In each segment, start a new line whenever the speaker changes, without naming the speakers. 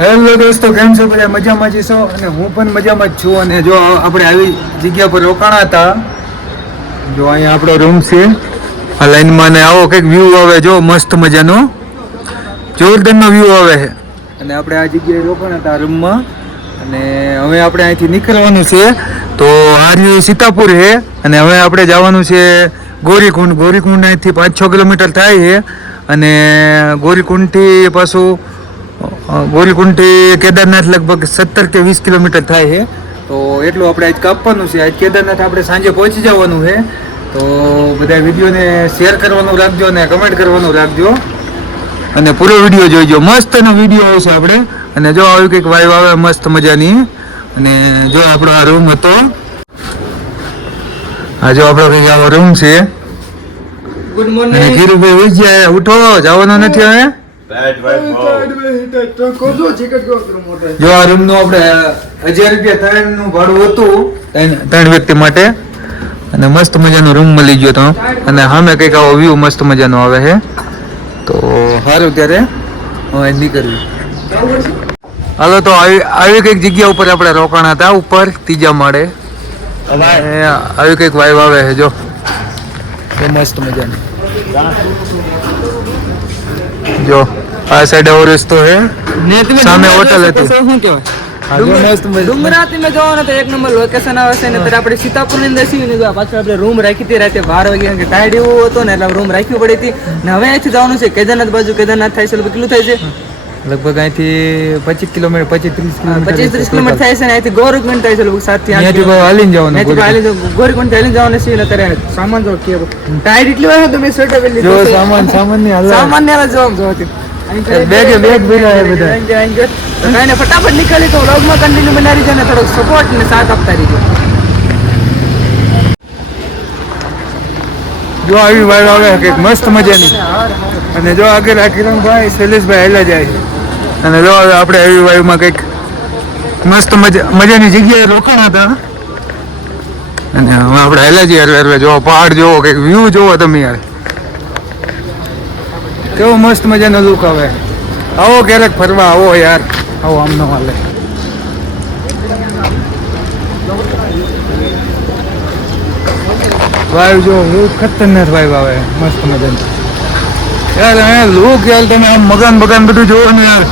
Hello દોસ્તો, કેમ છો બધા? મજામાં જ છો? અને હું પણ મજામાં જ છું. અને જો આપણે આવી જગ્યા પર રોકાણા હતા, જો અહીંયા આપણો રૂમ છે. આ લાઈનમાં ને આવો કંઈક વ્યૂ આવે, જો મસ્ત મજાનો. જોરદારનો વ્યૂ આવે છે. અને આપણે આ જગ્યાએ રોકાણા હતા રૂમમાં. અને હવે આપણે અહીંથી નીકળવાનું છે. તો આ રહ્યું સીતાપુર છે. અને હવે આપણે જવાનું છે ગોરીકુંડ. ગોરીકુંડ અહીંથી પાંચ છ કિલોમીટર થાય છે. અને ગોરીકુંડથી પાછું અ, કેદારનાથ લગભગ સત્તર કે વીસ કિલોમીટર થાય છે. તો એટલું આપણે આજ કાપવાનું છે. આજ કેદારનાથ આપણે સાંજે પહોંચી જવાનું છે. તો બધા વિડીયોને શેર કરવાનું રાખજો અને કમેન્ટ કરવાનું રાખજો. અને પૂરો વીડિયો જોઈજો. મસ્ત એનો વીડિયો આવશે આપણે. અને જો આવ્યું કંઈક વાઈવ આવે મસ્ત મજાની. અને જો આપણો આ રૂમ હતો. આ જો આપણો કંઈક આવો રૂમ છે.
ગુડ મોર્નિંગ
ધીરુભાઈ ઉઠ જાય ઉઠો જવાનો નથી હવે. જો આ રૂમનું આપણે હજાર રૂપિયા ત્રણનું ભાડું હતું ત્રણ ત્રણ વ્યક્તિ માટે. અને મસ્ત મજાનો રૂમ મળી ગયો તો. અને સામે કંઈક આવો વ્યૂ મસ્ત મજાનો આવે છે. તો સારું ત્યારે હવે નીકળ્યું. હાલો તો આવી કંઈક જગ્યા ઉપર આપણે રોકાણા હતા ઉપર ત્રીજા માળે. અને આવી કંઈક વાઈવ આવે છે જો. એ મસ્ત મજાની. જો આ સાઈડ આવો રસ્તો છે. સામે હોટલ હતી.
શું કહેવાય? ડુંગરાતી મેં જોવાનું તો એક નંબર લોકેશન આવે છે ને ત્યારે આપણે સીતાપુરની અંદર સીવી ને પાછળ આપણે રૂમ રાખી હતી રાતે બાર વાગે કારણ કે ટાઈડ એવું હતો ને એટલે રૂમ રાખવી પડી હતી. ને હવે અહીંથી જવાનું છે કેદારનાથ બાજુ કેદારનાથ થાય છે કેટલું થાય છે.
લગભગ અહીંથી પચીસ કિલોમીટર પચીસ ત્રીસ કિલોમીટર
પચીસ ત્રીસ કિલોમીટર થાય છે ને અહીંથી ગોરખમંડ થાય છે લગભગ સાતથી આઠ
હાલીને જવાનું.
હાલી ગોરખમંડ હાલી જવાનું છે ને અત્યારે સામાન જો કે ટાઈડ એટલી વાર તમે સ્વેટર પહેરી
જો
લીધું
સામાન
સામાનની જોવાથી.
બેગે બેગ બધા.
જાય, અહીં જાય. તો કાંઈ નહીં, ફટાફટ નીકળી તો વ્લોગમાં કન્ટિન્યુ બનાવી છે ને થોડોક સપોર્ટ ને સાથ આપતા રહીજો
જો આવી વાર આવે કંઈક મસ્ત મજાની અને જો આગળ આ કિરણભાઈ શૈલેષભાઈ હેલા જાય છે. અને જો આપણે આવી વાયુમાં કંઈક મસ્ત મજા, મજાની જગ્યાએ રોકાણા હતા. અને હવે આપણે જઈએ હરવે હરવે જોવો, પહાડ જોવો, કંઈક વ્યૂ જોવો તમે યાર. કેવો મસ્ત મજાનો લુક આવે. આવો ક્યારેક ફરવા, આવો યાર. આવો આમ ન હાલે. વાયુ જો વ્યૂ ખતરનાક વાયુ આવે. મસ્ત મજાનો. યાર અહીંયા લુક યાર, તમે આમ મકાન બકાન બધું જોવો ને યાર.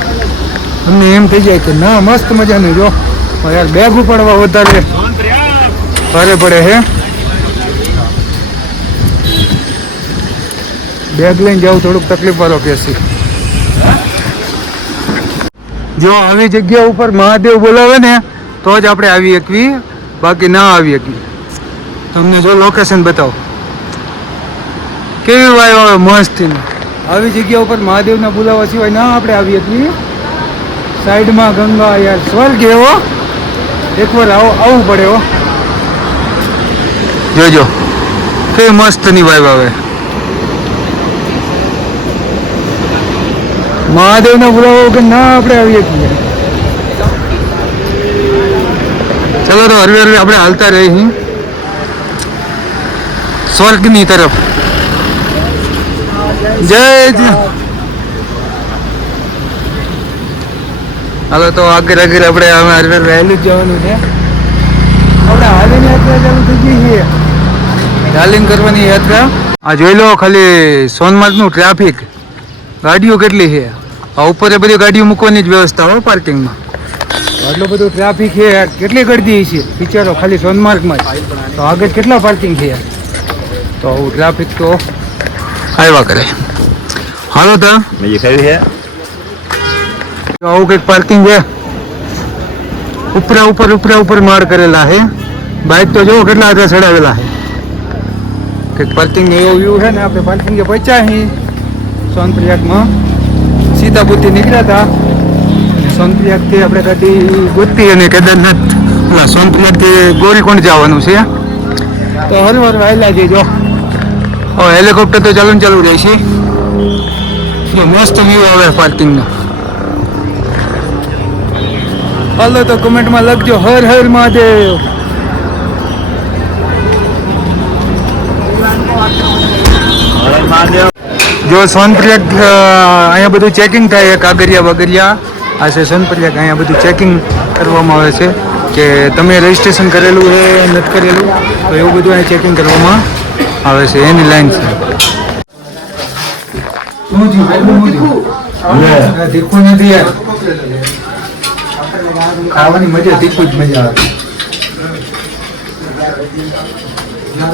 તમને એમ થઈ જાય કે ના, મસ્ત મજાની જો. યાર બેગ ઉપાડવા વધારે ભારે પડે હે. બેગ લઈને જવું થોડુંક તકલીફ વાળો કેસી જો આવી જગ્યા ઉપર મહાદેવ બોલાવે ને, તો જ આપણે આવી શકવી બાકી ના આવી શકવી તમને જો લોકેશન બતાવો. કેવી વાય આવે મસ્ત આવી જગ્યા ઉપર મહાદેવના બોલાવા સિવાય ના આપણે આવી શકીએ. સાઈડમાં ગંગા યાર. સ્વર્ગ એવો. એકવાર આવો આવવું પડે હો. જોજો. કેવી મસ્તની વાઈબ આવે. મહાદેવનો બોલાવો કે ના આપણે આવીએ છીએ. ચલો તો હરવે હરવે આપણે હાલતા રહી સ્વર્ગની તરફ. જય જય હાલો, તો આગળ આગળ આપણે હવે હરવે હરવે જ જવાનું છે. આપણે હાલીને યાત્રા ચાલુ થઈ ગઈ છે. હાલીને કરવાની યાત્રા? આ જોઈ લો ખાલી સોનમાર્ગનું ટ્રાફિક ગાડીઓ કેટલી છે? આ ઉપર બધી ગાડીઓ મૂકવાની જ વ્યવસ્થા હોય પાર્કિંગમાં આટલું બધું ટ્રાફિક છે યાર કેટલી ગળદી છે? વિચારો, ખાલી સોનમાર્ગમાં તો આગળ કેટલા પાર્કિંગ છે? યાર તો ટ્રાફિક તો આવ્યા કરે. હાલો તો.
બીજી ખાવી છે?
આવું કંઈક પાર્કિંગ છે. ઉપરા ઉપર ઉપરા ઉપર માળ કરેલા છે. બાઇક તો જોવો કેટલા હતા ચડાવેલા છે. કંઈક પાર્કિંગ એવો વ્યૂ છે ને, આપણે પાર્કિંગે પહોંચ્યા અહીં સોનપ્રયાગમાં સીતાપુરથી નીકળ્યા હતા. અને આપણે ગાડી ગોતી અને કેદારનાથ, ઓલા સોનપ્રયાગથી ગોરીકુંડ જવાનું છે. તો હર હર વાયલા જઈજો હવે હેલિકોપ્ટર તો ચાલુ ચાલુ રહેશે. મસ્ત વ્યૂ આવે પાર્કિંગનો હાલો તો કમેન્ટમાં લખજો હર હર મહાદેવ. જો સોનપ્રિયક અહીંયા બધું ચેકિંગ થાય કાગરિયા વગરિયા. આ છે સોનપ્રિયક અહીંયા બધું ચેકિંગ કરવામાં આવે છે કે તમે રજીસ્ટ્રેશન કરેલું છે નથી કરેલું તો એવું બધું અહીંયા ચેકિંગ કરવામાં આવે છે. એની લાઈન છે. નથી યાર. ખાવાની મજા તીખું જ મજા આવે.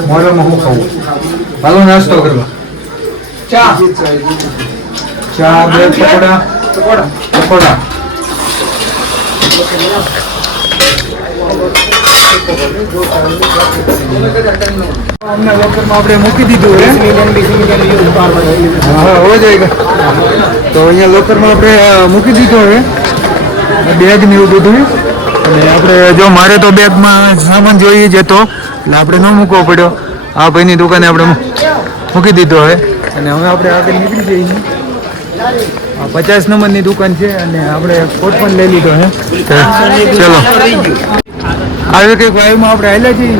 મોડામાં હું ખાવું? હાલો નાસ્તો કરવા. ચા. ચા બે પકોડા. પકોડા. અમને લોકરમાં આપણે મૂકી દીધું હે હા હો જાય તો અહીંયા લોકરમાં આપણે મૂકી દીધો હે બેગ ને એવું બધું. અને આપણે જો મારે તો બેગમાં સામાન જોઈએ જ હતો એટલે આપણે ન મૂકવો પડ્યો. આ ભાઈની દુકાને આપણે મૂકી દીધો હે અને હવે આપણે આગળ નીકળી જઈએ પચાસ નંબરની દુકાન છે અને આપણે કોટ પણ લઈ લીધો હે. ચલો. આવી કંઈક વાયુમાં આપણે આવેલા છીએ.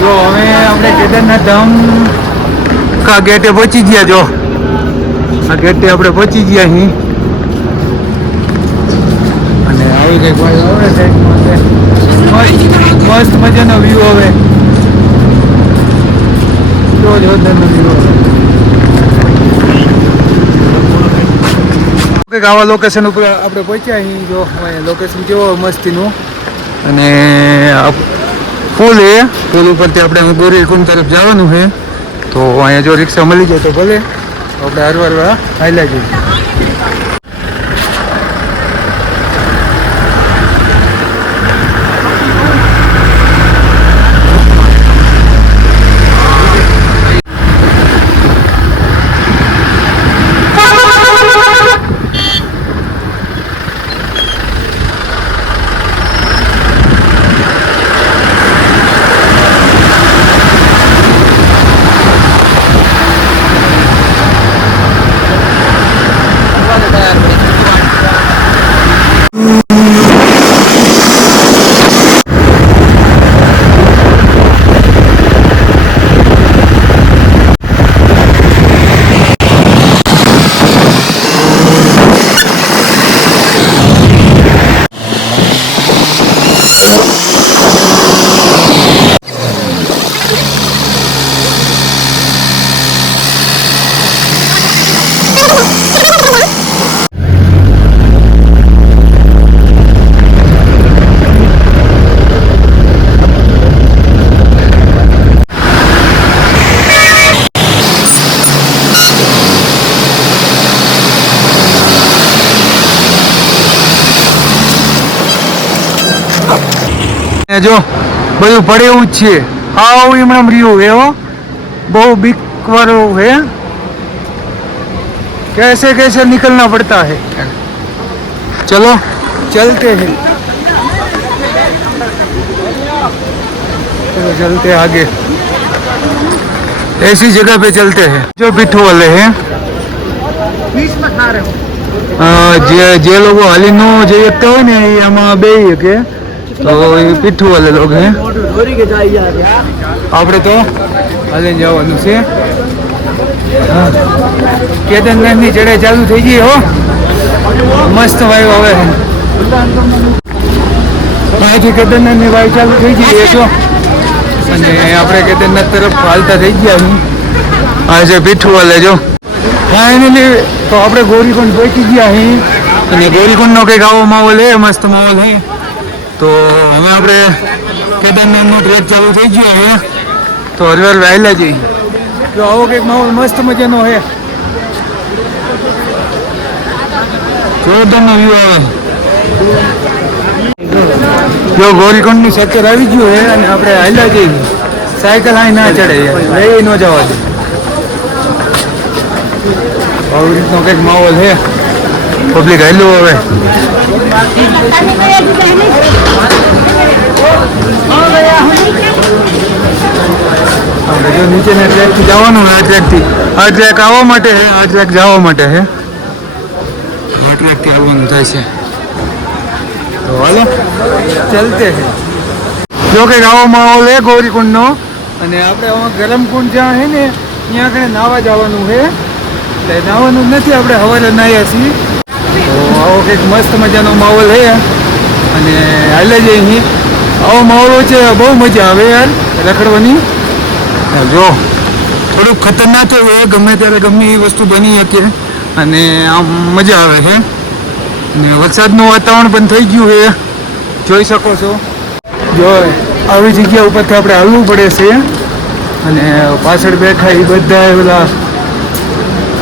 જો હવે આપણે કેદારનાથ ધામ કા ગેટે પહોંચી ગયા જો. આ ગેટે આપણે પહોંચી ગયા અહીં અને આવી કંઈક વાયુ આવે સાઈડમાં મસ્ત મજાનો વ્યૂ જો જોરદારનો વ્યૂ કંઈક આવા લોકેશન ઉપર આપણે પહોંચ્યા અહીં. જો લોકેશન કેવો મસ્તીનું. અને પુલ એ. પુલ ઉપરથી આપણે ગોરીકુંડ તરફ જવાનું છે. તો અહીંયા જો રિક્ષા મળી જાય તો ભલે. આપણે હરવાર હાલ્યા જઈએ. જો બધું પડે એવું જ છે હાવ એમણામ રહ્યું હે હો બહુ બીક વાળું હે कैसे कैसे निकलना पड़ता है चलो चलते हैं चलो चलते हैं आगे ऐसी जगह पे चलते हैं जो पिट्ठू वाले हैं અ, જે જે લોકો હાલી નો જઈ શકતા હોય ને એ આમાં બે કે એ પીઠું વાલે લોકો હે. આપણે તો હાલે જવાનું છે. હા. કેદારનાથની ચડાઈ ચાલુ થઈ ગઈ હો. મસ્ત વાયુ આવે અહીંથી કેદારનાથની વાયુ ચાલુ થઈ ગઈ એ જો. અને આપણે કેદારનાથ તરફ હાલતા થઈ ગયા અહીં આ છે પીઠું વાલે, જો. ફાઇનલી તો આપણે ગોરીકુંડ પહોંચી ગયા અહીં અને ગોરીકુંડનો કંઈક આવો માહોલ હે, મસ્ત માહોલ હે. તો હવે આપણે કેદારનાથનો ટ્રેક ચાલુ થઈ ગયો હે તો હરિવાર વહેલા જઈ જો આવો કંઈક માહોલ મસ્ત મજાનો હે. જોરદારનો વ્યૂ આવે. જો ગોરીકુંડની સેક્ટર આવી ગયું હે અને આપણે હાલ્યા જઈ સાયકલ અહીં ના ચડે લઈ ન જવા દે. આવી રીતનો કંઈક માહોલ છે પબ્લિક હેલું હવે. જો નીચેના ટ્રેકથી જવાનું આ ટ્રેકથી. આ ટ્રેક આવવા માટે છે આ ટ્રેક જવા માટે છે આ ટ્રેકથી આવવાનું થાય છે. તો હાલો, ચલતે છે જો કે આવો માહોલ છે ગૌરીકુંડનો, અને આપણે આમાં ગરમ કુંડ જ્યાં છે ને, ત્યાં આગળ નાવા જવાનું છે એટલે નાવાનું નથી, આપણે હવારે નાહ્યા છીએ. આવો કંઈક મસ્ત મજાનો માહોલ છે અને હાલે જ અહીં. આવો માહોલ છે, બહુ મજા આવે યાર, રખડવાની. જો, થોડુંક ખતરનાક હોય, ગમે ત્યારે ગમે એ વસ્તુ બની શકે. અને આમ મજા આવે છે અને વરસાદનું વાતાવરણ પણ થઈ ગયું છે જોઈ શકો છો. જો, આવી જગ્યા ઉપરથી આપણે હાલવું પડે છે. અને પાછળ બેઠા એ બધા પેલા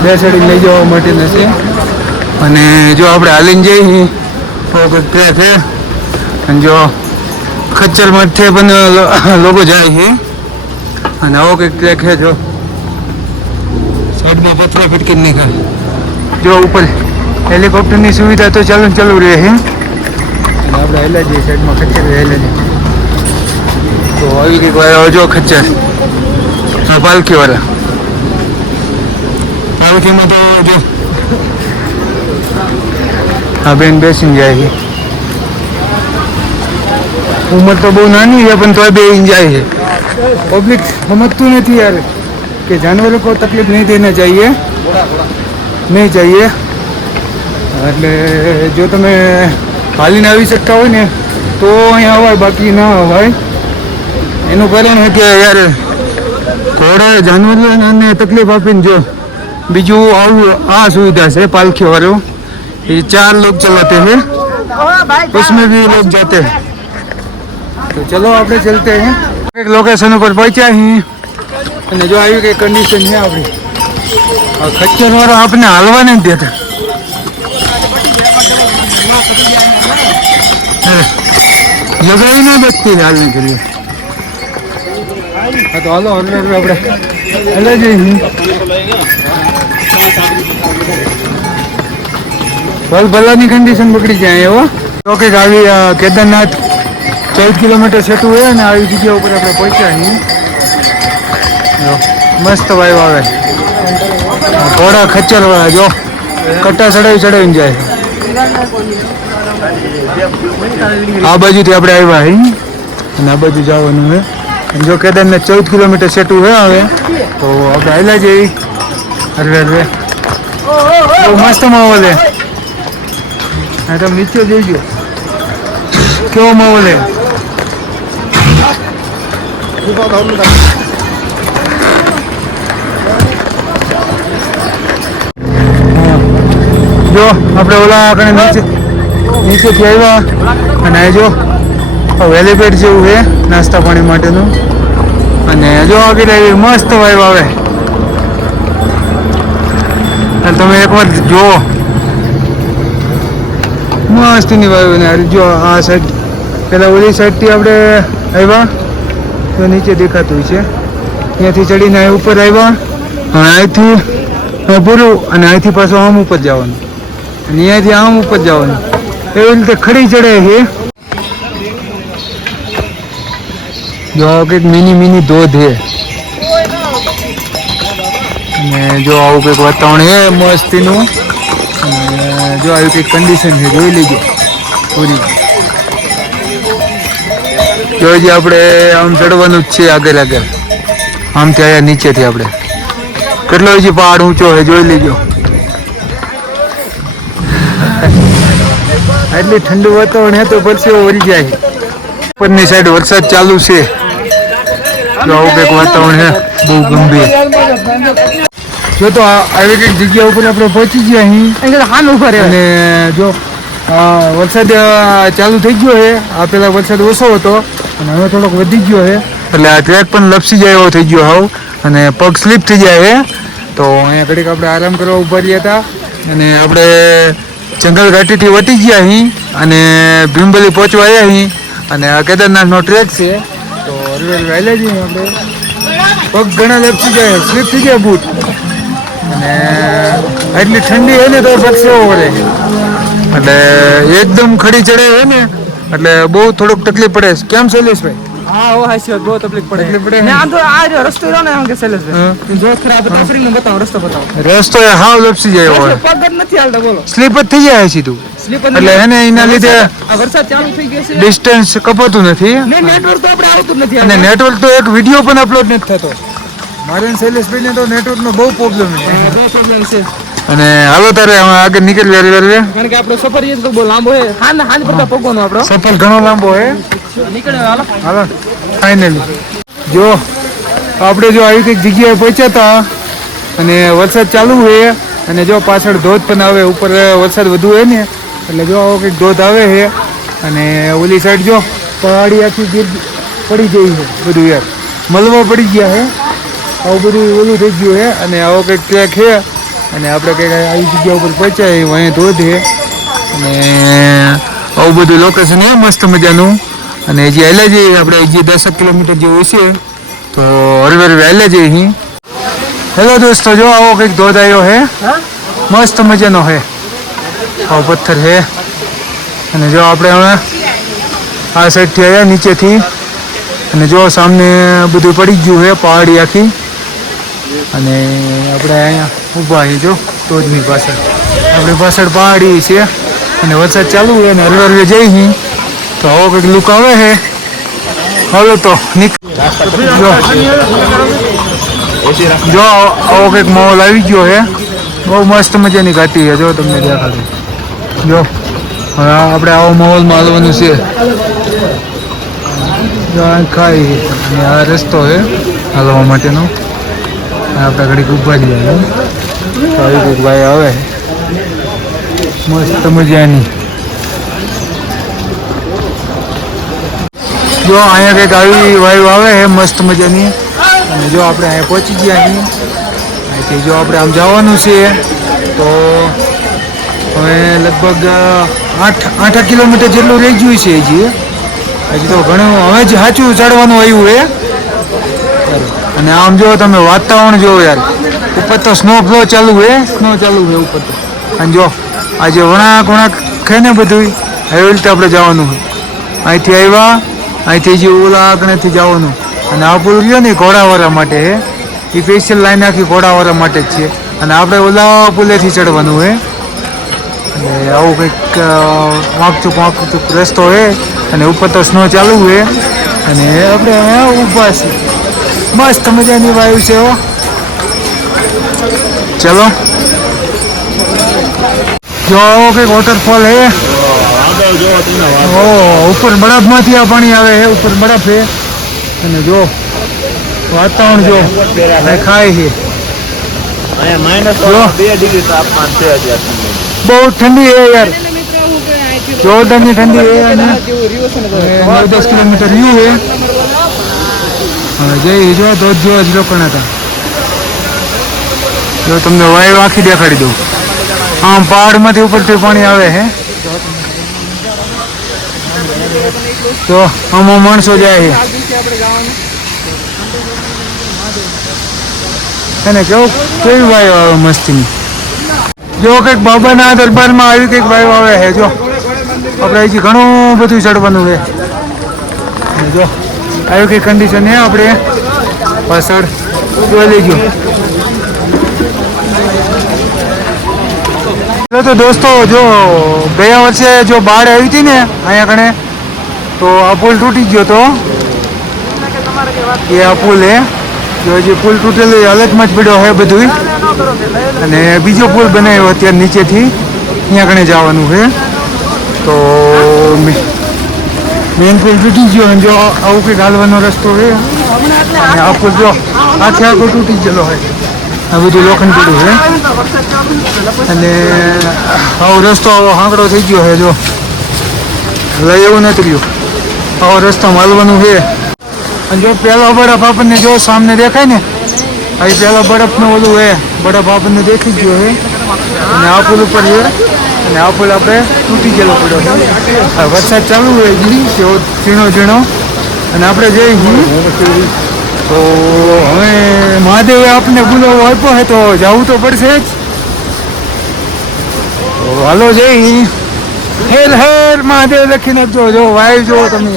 બેસાડી લઈ જવા માટે છે. અને જો આપણે હાલીને જઈએ તો ટ્રેક છે. અને જો ખચ્ચર મઠે પણ લોકો જાય છે. અને આવો કંઈક ટ્રેક છે, જો. સાઈડમાં પથરા ફટકી નીકળે જો ઉપર હેલિકોપ્ટરની સુવિધા તો ચાલુ ચાલુ રહે છે. આપણે હેલા જઈએ સાઈડમાં ખચ્ચર હેલા જઈએ. તો આવી કંઈક વાર જો ખચ્ચર. પાલખીવાળા. પાલખીમાં તો જો આ બેન બેસીને જાય છે. ઉંમર તો બહુ નાની છે, પણ તોય બે જાય છે. પબ્લિક સમજતું નથી યાર કે જાનવરો કોઈ તકલીફ નહીં દેને ચાહીએ નહીં ચાહીએ એટલે જો તમે હાલીને આવી શકતા હોય ને, તો અહીંયા અવાય, બાકી ના અવાય. એનું કારણ છે કે યાર થોડા જાનવરોને તકલીફ આપીને જો બીજું આવું આ સુવિધા છે પાલખીવાળું ये चार लोग चलाते हैं उसमें भी लोग जाते हैं તો ચલો આપણે ચલતે हैं એક લોકેશન ઉપર પહોંચ્યા અહીં અને જો આવી કઈ કન્ડિશન છે આપણી આ ખચ્ચર વાળો આપણે હાલવા નહીં દેતા લગાવી ના બચતી હાલ નહીં કરીએ હા તો હાલો અંદર આપણે એટલે જઈએ ભલ ભલાની કન્ડિશન બગડી જાય એવો તો કંઈક આવી કેદારનાથ ચૌદ કિલોમીટર છેટું હોય ને આવી જગ્યા ઉપર આપણે પહોંચ્યા અહીં મસ્ત વાયુ આવે. ઘોડા ખચ્ચર વાળા જો. કટ્ટા ચડાવી, ચડાવીને જાય. આ બાજુથી આપણે આવ્યા અહીં અને આ બાજુ જવાનું છે જો કેદારનાથ ચૌદ કિલોમીટર છેટું હોય હવે, તો આપણે આવેલા જઈએ. હરવે હરવે બહુ મસ્ત માહોલ છે હા તમે નીચે કેવો માહોલ છે? જો, આપણે ઓલા આપણે નીચે નીચેથી આવ્યા અને જો વેલીપેડ જેવું છે, નાસ્તા પાણી માટેનું. અને જો આગળ આવી મસ્ત વાઈવ આવે. તમે એકવાર જુઓ. મસ્તની વાઈવ ને જો આ સાઈડ પેલા ઓલી સાઈડથી આપણે આવ્યા, તો નીચે દેખાતું છે. ત્યાંથી ચડીને ઉપર આવ્યા અહીંથી પૂરું અને અહીંથી પાછું આમ ઉપર જવાનું. અને અહીંયાથી આમ ઉપર જવાનું. એવી રીતે ખડી ચડે છે. જો કંઈક મિની મિની ધોધ છે. અને જો આવું કંઈક વાતાવરણ છે, મસ્તીનું. જો આવી કંઈક કન્ડિશન છે જોઈ લેજો. પૂરી. જો હજી આપણે, આમ ચડવાનું જ છે આગળ આગળ. આમથી આવ્યા નીચેથી આપણે. કેટલો હજી પહાડ ઊંચો છે, જોઈ લેજો. એટલી ઠંડુ વાતાવરણ હે તો પરસેવો વળી જાય. ઉપરની સાઈડ વરસાદ ચાલુ છે. જો આવું કંઈક વાતાવરણ છે બહુ ગંભીર. જો તો આવી કંઈક જગ્યા ઉપર આપણે પહોંચી ગયા અહીં. હાન ઊભા અને જો વરસાદ ચાલુ થઈ ગયો છે. આ પેલા વરસાદ ઓછો હતો અને હવે થોડોક વધી ગયો છે. એટલે આ ટ્રેક પણ લપસી જાય એવો થઈ ગયો હાવ. અને પગ સ્લીપ થઈ જાય છે. તો અહીંયા ઘડીક આપણે આરામ કરવા ઊભા રહ્યા હતા. અને આપણે જંગલ ઘાટીથી વટી ગયા અહીં. અને ભીમબલી પહોંચવા આવ્યા અહીં. અને આ કેદારનાથનો ટ્રેક છે. તો હરવેલ હરવે હાલ્યા જઈએ આપણે. પગ ઘણા લપસી જાય સ્લીપ થઈ જાય બૂટ. અને એટલી ઠંડી હોય ને તો પરસેવો વળે એટલે એકદમ ખડી ચડે હોય ને એટલે બહુ થોડુંક તકલીફ પડે. કેમ શૈલેષભાઈ
હા ઓ હાસી બહુ તકલીફ પડે.
તકલીફ પડે
ને? આમ તો આ રસ્તો રહ્યો ને આમ કે શૈલેષભાઈ જો ખરા આપણે બતાવો રસ્તો બતાવો.
રસ્તો એ હાવ લપસી જાય હોય
પગ જ નથી હાલતા બોલો.
સ્લીપ જ થઈ જાય સીધું.
સ્લીપ
એટલે એને એના લીધે
વરસાદ ચાલુ થઈ ગયો છે.
ડિસ્ટન્સ કપાતું નથી.
ને નેટવર્ક તો આપણે આવતું નથી
અને નેટવર્ક તો એક વીડિયો પણ અપલોડ નથી થતો. મારે અને શૈલેષભાઈને તો નેટવર્કનો બહુ પ્રોબ્લેમ છે.
બહુ પ્રોબ્લેમ છે.
અને હાલો તારે આગળ નીકળી વેરી વેરી
કારણ કે આપણો સફર એ તો બહુ લાંબો છે. હાન હાલ પડતા પગવાનો આપણો.
સફર ઘણો લાંબો હે
નીકળે હાલો.
હાલો ફાઇનલી જો આપણે જો આવી કંઈક જગ્યાએ પહોંચ્યા હતા અને વરસાદ ચાલુ હોય અને જો પાછળ ધોધ પણ આવે ઉપર વરસાદ વધુ હોય ને એટલે જો આવો કંઈક ધોધ આવે છે અને ઓલી સાઈડ જો પહાડી આખી ગીર પડી ગઈ છે બધું યાર. મલવા પડી ગયા છે. આવું બધું ઓલું થઈ ગયું છે અને આવો કંઈક ટ્રેક છે અને આપણે કંઈક આવી જગ્યા ઉપર પહોંચ્યા એવું અહીંયા ધોધ અને આવું બધું લોકેશન એ મસ્ત મજાનું. અને હજી હાલ્યા જઈએ આપણે હજી દસક કિલોમીટર જેવું છે તો હરવે હરવે હાલ્યા જઈએ અહીં. હેલો દોસ્તો જો આવો કંઈક ધોધ આવ્યો છે મસ્ત મજાનો છે આવો પથ્થર છે અને જો આપણે હવે આ સાઈડથી આવ્યા નીચેથી. અને જો સામને બધું પડી ગયું છે પહાડી આખી. અને આપણે અહીંયા ઊભા અહીં જો ધોધની પાછળ. આપણી પાછળ પહાડી છે અને વરસાદ ચાલુ હોય અને હરવે હરવે જઈ અહીં તો આવો કંઈક લુક આવે છે. હાલો તો નીકળ જો. આવો કંઈક માહોલ આવી ગયો છે. બહુ મસ્ત મજાની ઘાટી છે, જો તમને દેખાડું. જો, હવે આપણે આવો માહોલમાં હાલવાનું છે. ખાઈ. આ રસ્તો છે, હાલવા માટેનો. આપણે ઘડીક ઊભા જ કંઈક ભાઈ આવે. મસ્ત મજાની. જો અહીંયા કંઈક આવી વાયુ આવે છે મસ્ત મજાની. અને જો આપણે અહીંયા પહોંચી ગયા અહીં અહીંથી જો આપણે આમ જવાનું છે તો હવે લગભગ આઠ આઠ કિલોમીટર જેટલું રહી ગયું છે હજી. હજી તો ઘણું હવે જ સાચું ચડવાનું આવ્યું છે અને આમ જો તમે વાતાવરણ જો યાર ઉપર તો સ્નો ફ્લો ચાલુ છે સ્નો ચાલુ છે ઉપર તો. અને જો આજે વણાક વણાક ખે ને બધું એવી રીતે આપણે જવાનું છે અહીંથી આવ્યા અહીંથી જે ઓલા આગળથી જવાનું. અને આ પુલ ગયો ને ઘોડાવાળા માટે હે. એ સ્પેશિયલ લાઈન આખી ઘોડાવાળા માટે જ છે. અને આપણે ઓલા પુલેથી ચડવાનું છે અને આવું કંઈક વાંકચૂક વાંકચૂક રસ્તો છે અને ઉપર તો સ્નો ચાલુ છે અને આપણે ઊભા છીએ. મસ્ત મજાની વાયુ છે હો ચલો જો આવો કંઈક વોટરફોલ છે ઓ ઉપર બરફમાંથી આ પાણી આવે છે ઉપર બરફ છે અને જો વાતાવરણ જો આ ખાય છે
અહીંયા માઇનસ
જો.
બે ડિગ્રી તાપમાન છે અત્યારે
બહુ ઠંડી છે યાર. જોરદારની ઠંડી છે અને નવ દસ કિલોમીટર રહ્યું છે. હવે હિજવા જો ધોધ જેવા જ લોકોના હતા જો તમને વાયુ આખી દેખાડી દઉં. આમ પહાડમાંથી ઉપરથી પાણી આવે હે. તો આમાં માણસો જાય એને કેવું કેવી વાયુ આવે મસ્તીની? જો કંઈક બાબાના દરબારમાં આવી કંઈક વાયુ આવે હે, જો. આપણે અહીંથી ઘણું બધું ચડવાનું છે જો. આવી કે કન્ડિશન છે આપણે પાછળ જોઈ લેજો. તો દોસ્તો, જો ગયા વર્ષે જો બાળ આવી હતી ને અહીંયા કણે, તો આ પુલ તૂટી ગયો તો. એ આ પુલ હે. જો હજી પુલ તૂટેલો એ હાલતમાં જ પડ્યો હોય બધું અને બીજો પુલ બનાવ્યો અત્યારે નીચેથી. અહીંયા કણે જવાનું છે તો મેન પુલ તૂટી ગયો અને જો આવું કંઈક હાલવાનો રસ્તો છે? અને આ પુલ જો આખે આખો તૂટી ગયેલો હોય. આ બધું લોખંડ પડ્યું છે. અને આવો રસ્તો આવો હાંકડો થઈ ગયો છે, જો. હવે એવું નથી રહ્યું. આવો રસ્તો હાલવાનું છે. અને જો પહેલો બરફ આપણને જો સામને દેખાય ને અહીં પહેલો બરફનું ઓલું હે બરફ આપણને દેખી ગયો છે. અને આ પુલ ઉપર છે. અને આ પુલ આપણે તૂટી ગયેલો પડ્યો છે. વરસાદ ચાલુ હોય જી તેઓ ઝીણો ઝીણો. અને આપણે જઈ છીએ તો હવે મહાદેવે આપણને બોલાવો આપ્યો છે તો જવું તો પડશે જ. તો હાલો જઈ હેર હેર મહાદેવ લખી નાખજો જો વાયુ જોવો તમે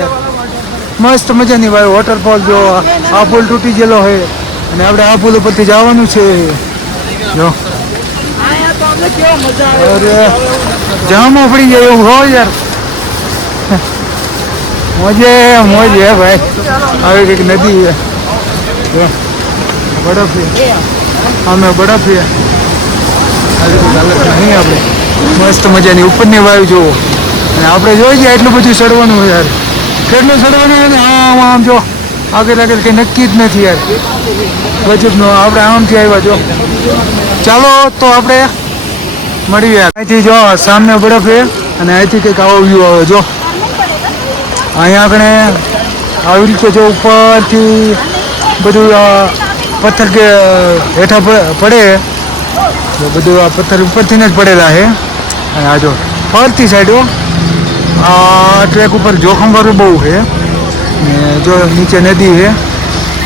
મસ્ત મજાની વાયુ. વોટરફોલ જો આ પુલ તૂટી ગયેલો છે અને આપણે આ પુલ ઉપરથી જવાનું છે. જો. જામો ઉપડી જાય એવું હોય યાર. મોજે મોજ હે ભાઈ. આવી કંઈક નદી છે. બરફ. આમે બરફ. નહીં આપણે મસ્ત મજાની ઉપરની વાયુ જુઓ અને આપણે જોઈ ગયા એટલું બધું ચડવાનું યાર. કેટલું ચડવાનું હોય ને? આમ આમ જો. આગળ આગળ કંઈ નક્કી જ નથી યાર. ગજબનો આપણે આમથી આવ્યા જો. ચાલો તો આપણે મળીએ. અહીંથી જો સામે બરફ છે અને અહીંથી કંઈક આવો વ્યૂ આવે, જો. અહીંયા આગળ આવી રીતે જો ઉપરથી બધું પથ્થર કે હેઠા પડે. તો બધું આ પથ્થર ઉપરથી જ પડેલા છે. અને આ જો ફરતી સાઈડો આ ટ્રેક ઉપર જોખમવાળું બહુ છે. ને જો નીચે નદી છે.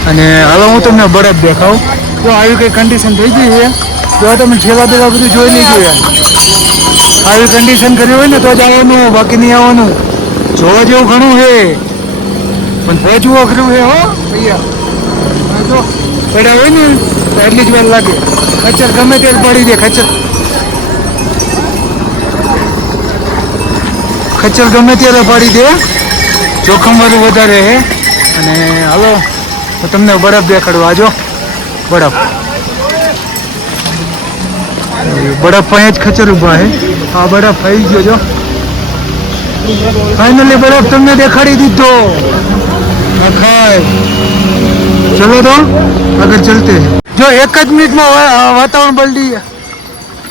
અને હવે હું તમને બરફ દેખાઉં. જો આવી કંઈ કન્ડિશન થઈ ગઈ છે. જો તમે ઠેલા બેલા બધું જોઈ નહીં જોયા. આવી કન્ડિશન કરી હોય ને તો જ આવવાનું, બાકી નહીં આવવાનું. જોવા જેવું ઘણું છે. પણ પહોંચવું અઘરું છે, હો, ભૈયા. જો, પડ્યા હોય ને, તો એટલી જ વાર લાગે. ખચર ગમે તે પડી દે ખચર ખચર ગમે ત્યારે પાડી દે. જોખમવાળું વધારે છે. અને હાલો, તો તમને બરફ દેખાડવા આજો બરફ. બરફ પાસે જ ખચર ઊભા છે આ બરફ આવી ગયો જો ફાઇનલી બરફ તમને દેખાડી દીધો ચલો તો આગળ ચલતે જો એક જ મિનિટમાં વાતાવરણ બદલી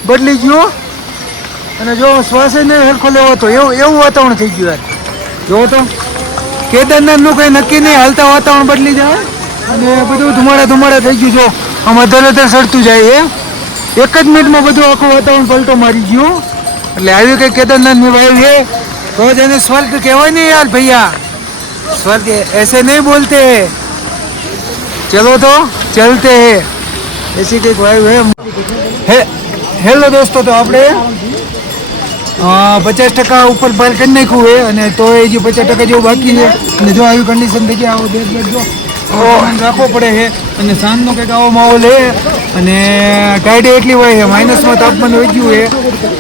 બદલી ગયું અને જો શ્વાસે નહીં હરખો લેવો તો એવું એવું વાતાવરણ થઈ ગયું યાર. જોવો તો કેદારનાથનું કંઈ નક્કી નહીં, હાલતા વાતાવરણ બદલી જાય. અને બધું ધુમાડા ધુમાડા થઈ ગયું, જો. આમ અધર અધર સડતું જાય એ. એક જ મિનિટમાં બધું આખું વાતાવરણ પલટો મારી ગયું. એટલે આવ્યું કે કેદારનાથની વાયુ છે તો જ એને સ્વર્ગ કહેવાય ને યાર ભૈયા. સ્વર્ગ એસે નહીં બોલતે. ચલો તો, ચલતે. હે એસી કંઈક વાયુ હે. હેલો દોસ્તો, તો આપણે પચાસ ટકા ઉપર પાર કરી નાખ્યું હે, અને તો એ જે પચાસ ટકા જેવું બાકી છે, અને જો આવી કન્ડિશન થઈ ગયા આવો દેખ દેખજો જો રાખવો પડે છે. અને સાંજનો કંઈક આવો માહોલ છે. અને ટાઈડે એટલી હોય છે માઇનસમાં તાપમાન વધ્યું છે.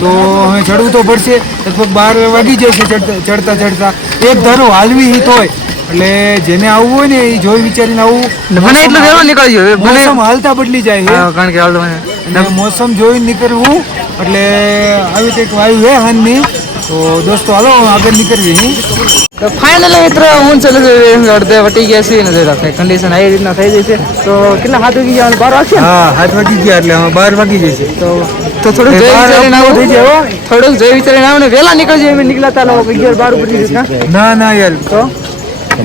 તો હવે ચડવું તો પડશે. લગભગ બાર વાગી જશે ચડતા ચડતા ચડતા. એક ધારું હાલવી હિત હોય એટલે જેને આવવું હોય ને એ જોઈ વિચારીને આવવું.
મને એટલું વહેલું નીકળ્યું હવે
મોસમ હાલતા બદલી જાય છે.
કારણ કે હાલ
મોસમ જોઈને નીકળવું એટલે આવી કંઈક વાયુ છે હાનની તો દોસ્તો હાલો આગળ નીકળવી
તો ફાઇનલી મિત્ર હું ચાલુ અડધે વટી ગયા છીએ ને જોઈ રાખે કન્ડિશન આવી રીતના થઈ જશે તો કેટલા હાથ વાગી ગયા બાર વાગશે
હા હાથ વાગી ગયા એટલે અમે બાર વાગી જશે.
તો તો થોડુંક જોઈ વિચારીને આવું
થઈ જાય
થોડુંક જોઈ વિચારીને આવું ને વહેલા નીકળજે એમ નીકળ્યા તા લોકો અગિયાર બાર ઉપર થઈ
ના ના યાર. તો?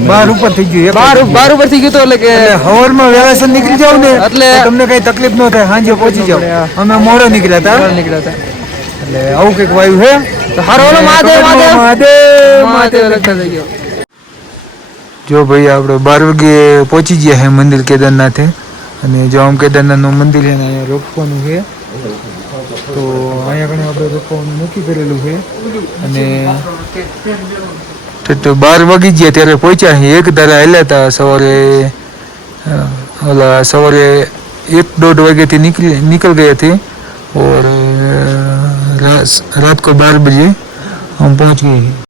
બાર ઉપર થઈ ગયું
બાર બાર ઉપર થઈ ગયું તો એટલે કે
હવારમાં વેલાસર નીકળી જાવ ને
એટલે-
તમને કઈ તકલીફ ન થાય સાંજે પહોંચી જાવ અમે મોડો નીકળ્યા હતા.
નીકળ્યા હતા.
એટલે આવું કંઈક વાયુ છે જો ભાઈ આપણે બાર વાગે પહોંચી ગયા છે મંદિર કેદારનાથે. અને જો આમ કેદારનાથનું મંદિર છે અહીંયા રોકવાનું છે. તો અહીંયા ઘણી આપણે રોકવાનું નક્કી કરેલું છે. અને તો બાર વાગી ગયા ત્યારે પહોંચ્યા છે એક ધારા હેલા હતા સવારે ઓલા સવારે એક દોઢ વાગ્યાથી નીકળી નીકળ ગયા હતી ઓર रात को बारह बजे हम पहुंच गए हैं